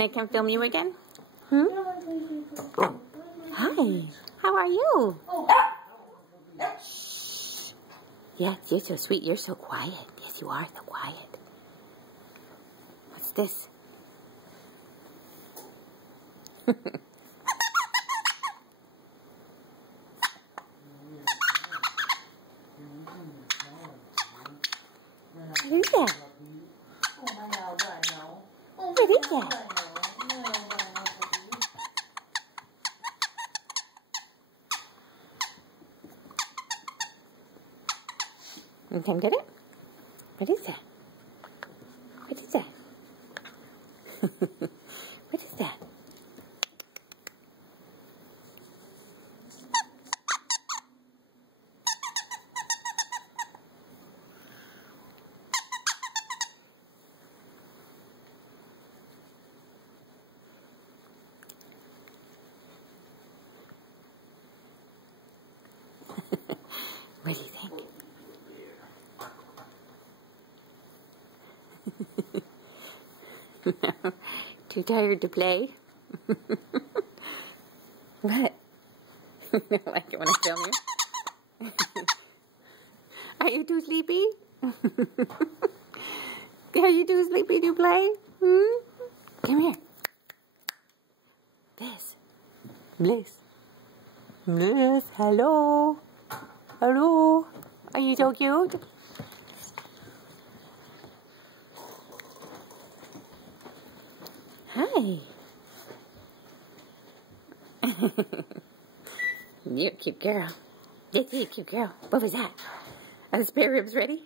Can I come film you again? Hmm? Hi. How are you? Shh. Yes, you're so sweet. You're so quiet. Yes, you are so quiet. What's this? What is that? What is that? You can get it? What is that? What is that? What is that? What do you think? No. Too tired to play? What? You don't like it when I film you? Are you too sleepy? Are you too sleepy to play? Hmm? Come here. Bliss. Bliss. Bliss, hello. Hello. Are you so cute? Hi. You're a cute girl. That's a cute girl. What was that? Are the spare ribs ready?